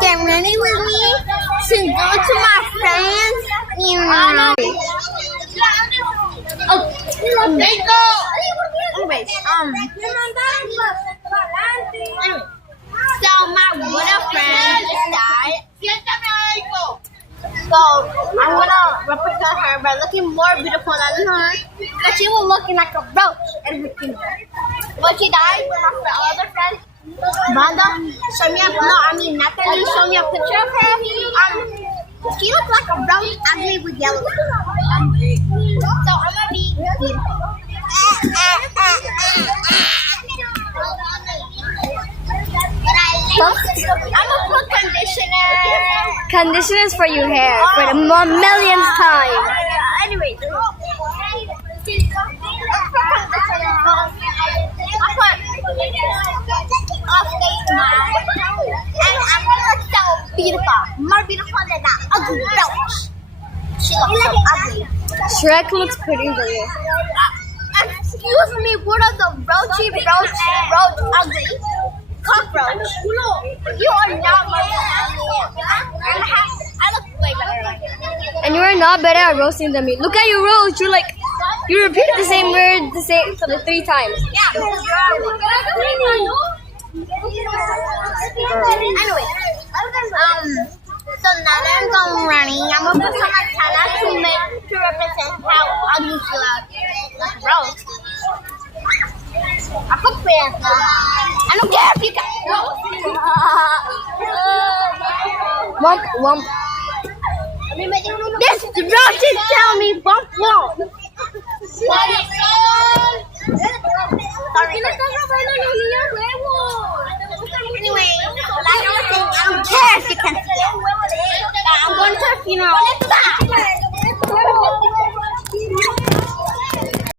get ready with me to go to my friends. Let's go. Anyways, so my little friend just died. So I'm gonna represent her by looking more beautiful than her, because she was looking like a roach and looking. When she died, my other friend, Banda, showed me Natalie showed me a picture of her. She looked like a roach, ugly with yellow. So I'm gonna be beautiful. I'm gonna put conditioner. Conditioners for your hair for the millionth time. Anyway, I and I'm gonna look so beautiful, more beautiful than that ugly roach. She looks so ugly. Shrek looks pretty there. Excuse me, what are the roach ugly? Cockroach. You are not my I look way better. And you are not better at roasting than me. Look at your roast. You repeat the same word for the 3 times. Yeah. Anyway, so now that I'm going running, I'm gonna put some antenna to represent how ugly she looks, like a roach. I put pants on. I don't care if you got roach. Womp womp. This roach is telling me bump womp. Sorry. Anyway, like I was saying, I don't care if you can see it. I'm going to a funeral.